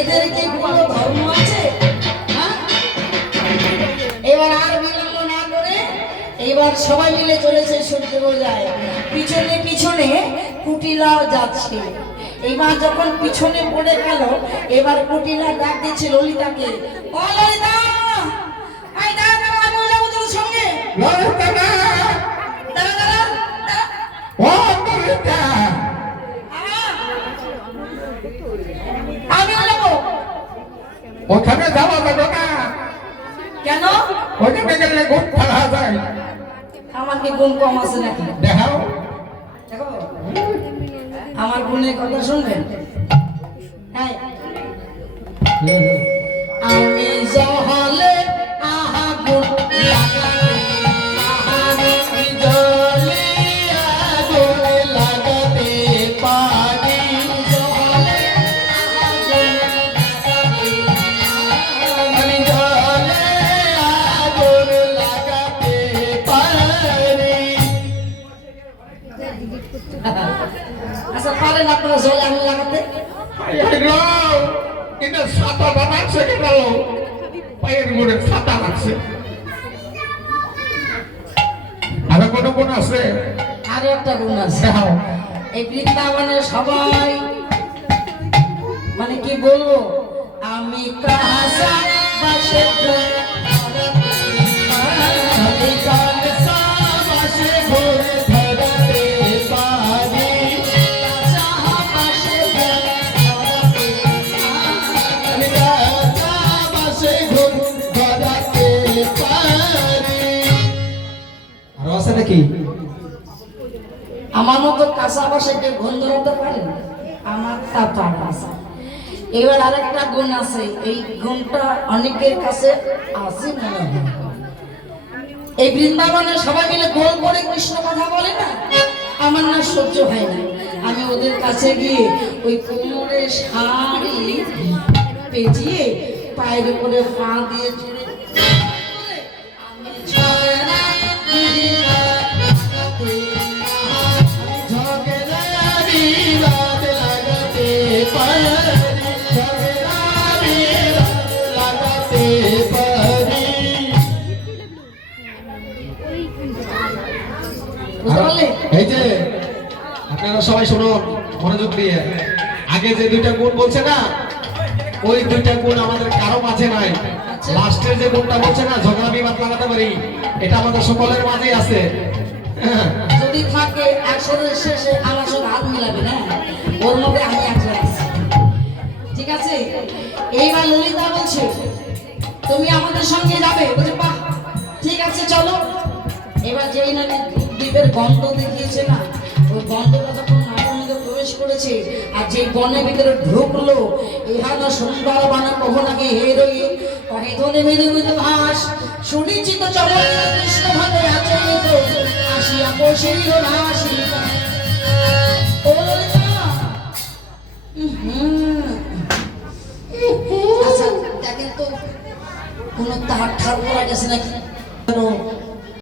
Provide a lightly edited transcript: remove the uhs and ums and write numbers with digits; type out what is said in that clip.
এদের কি কোনো ধর্ম আছে? হ্যাঁ, এবার আর বিলম্ব না করে এবার সবাই মিলে চলেছে সূর্য পূজায়। পিছনে পিছনে কুটিলাও যাচ্ছে। এবার যখন পিছনে পড়ে গেল, এবার কুটিলা ডাক দিচ্ছে ললিতাকে, ও ললিতা, আই দাঁড়া দাঁড়া, আমি যাবো তোর সঙ্গে। ললিতা না, দাঁড়া দাঁড়া দাঁড়া। ও ললিতা, আমিও যাবো। ওখানে যাওয়া যাবে না। কেন? ওখানে গেলে ঘুম পাওয়া যায়। আমার কি গুণ কম আছে নাকি? দেখাও। দেখো, আমার গুণের কথা শুনবেন। হ্যাঁ, আমি জহলে আহা গুণ লাগাতে, আহারে জলে আগুন লাগাতে পারি। জহলে আহা গুণ লাগাতে, আমি জলে আগুন লাগাতে পারি। আচ্ছা, পারেন আপনারা জলে আগুন লাগাতে? কিন্তু ছাতা বানাচ্ছে কেন? পায়ের মোড়ে ছাতা লাগছে। আরো কোনো গুণ আছে? আরো একটা গুণ আছে। দেখাও। এই বৃন্দাবনের সবাই মানে কি বলবো, আমি কাঁসা বাসে ঘরে আমি কাঁসা বাসে ঘরে ধরাতে পারি, কাঁসা বাসে ঘরে ধরাতে পারি, আমি কাঁসা বাসে ঘরে ধরাতে পারি। আরো আছে নাকি? আমার মতো কাঁচা বাসে কেউ ঘুম ধরাতে পারে না, আমার তা পারা আছে। এবার আরেকটা গুণ আছে, এই গুণটা অনেকের কাছে আছে না। এই বৃন্দাবনে সবাই মিলে গোল করে কৃষ্ণ কথা বলে না, আমার না সহ্য হয় না। আমি ওদের কাছে গিয়ে ওই কোমরে শাড়ি পেঁচিয়ে পায়ের উপরে পা দিয়ে জুড়ে আমি ঝগড়া এই যে আপনারা সবাই শুনুন মনোযোগ দিয়ে, আগে যে দুইটা গুণ বলছে না, ওই দুইটা গুণ আমাদের কারো মাঝে নাই। লাস্টের যে গুণটা বলছে না, ঝগড়া বিবাদ লাগাতে পারি, এটা আমাদের সকলের মাঝেই আছে। যদি থাকে একশোর শেষে আমার সঙ্গে হাত মিলাবে না, ওর মধ্যে আমি একজন আছি। ঠিক আছে, এইবার ললিতা বলছে তুমি আমাদের সঙ্গে যাবে। বলছে বাহ, ঠিক আছে চলো। এবার যেই না দ্বীপের গন্ধ দেখিয়েছে না, ওই গন্ধটা যখন মায়ের মধ্যে প্রবেশ করেছে আর যে বনের ভিতরে ঢুকলো, ইহানা সুন্দর বানা কহনাকে হে রই কহে ধনে মেরে মৃদু ভাস সুনিচিত চমৎকার কৃষ্ণ ভাবে আচরিত আসিয়া বসিল রাশি।